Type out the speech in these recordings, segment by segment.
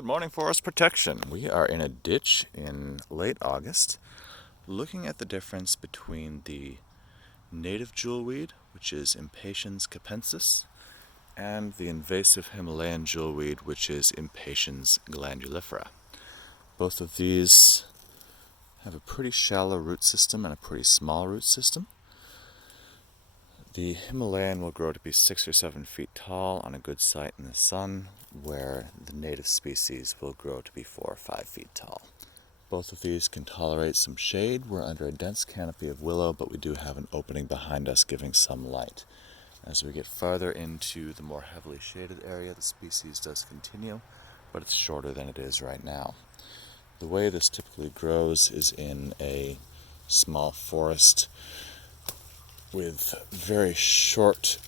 Good morning, forest protection. We are in a ditch in late August looking at the difference between the native jewelweed, which is Impatiens capensis, and the invasive Himalayan jewelweed, which is Impatiens glandulifera. Both of these have a pretty shallow root system and a pretty small root system. The Himalayan will grow to be 6 or 7 feet tall on a good site in the sun, where the native species will grow to be 4 or 5 feet tall. Both of these can tolerate some shade. We're under a dense canopy of willow, but we do have an opening behind us giving some light. As we get farther into the more heavily shaded area, the species does continue, but it's shorter than it is right now. The way this typically grows is in a small forest with very short,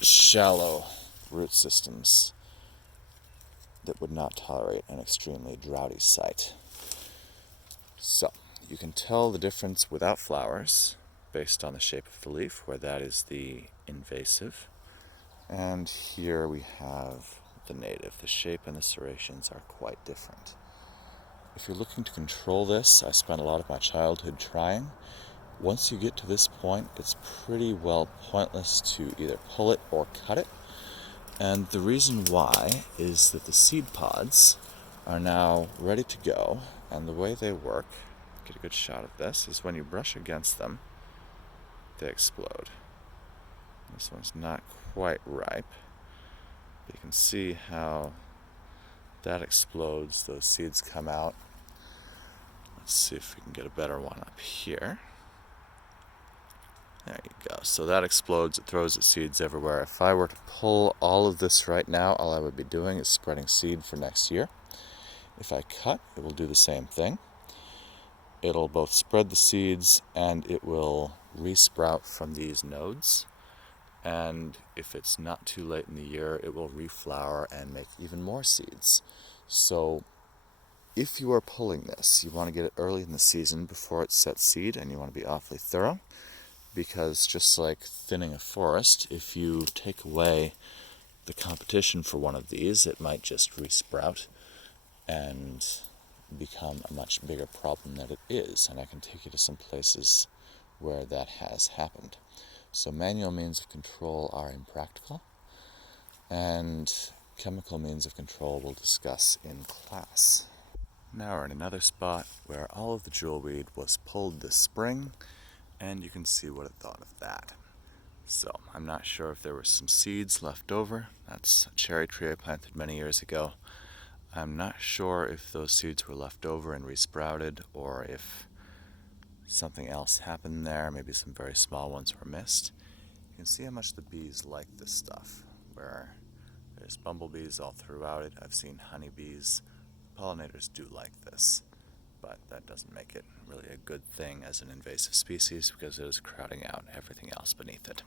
shallow root systems that would not tolerate an extremely droughty site. So, you can tell the difference without flowers based on the shape of the leaf, where that is the invasive. And here we have the native. The shape and the serrations are quite different. If you're looking to control this, I spent a lot of my childhood trying. Once you get to this point, it's pretty well pointless to either pull it or cut it. And the reason why is that the seed pods are now ready to go, and the way they work, get a good shot of this, is when you brush against them, they explode. This one's not quite ripe, but you can see how that explodes, those seeds come out. Let's see if we can get a better one up here. There you go. So that explodes, it throws its seeds everywhere. If I were to pull all of this right now, all I would be doing is spreading seed for next year. If I cut, it will do the same thing. It'll both spread the seeds and it will resprout from these nodes. And if it's not too late in the year, it will reflower and make even more seeds. So if you are pulling this, you want to get it early in the season before it sets seed, and you want to be awfully thorough. Because just like thinning a forest, if you take away the competition for one of these, it might just resprout and become a much bigger problem than it is. And I can take you to some places where that has happened. So manual means of control are impractical, and chemical means of control we'll discuss in class. Now we're in another spot where all of the jewelweed was pulled this spring, and you can see what it thought of that. So, I'm not sure if there were some seeds left over. That's a cherry tree I planted many years ago. I'm not sure if those seeds were left over and resprouted, or if something else happened there. Maybe some very small ones were missed. You can see how much the bees like this stuff, where there's bumblebees all throughout it. I've seen honeybees. Pollinators do like this. But that doesn't make it really a good thing as an invasive species, because it is crowding out everything else beneath it.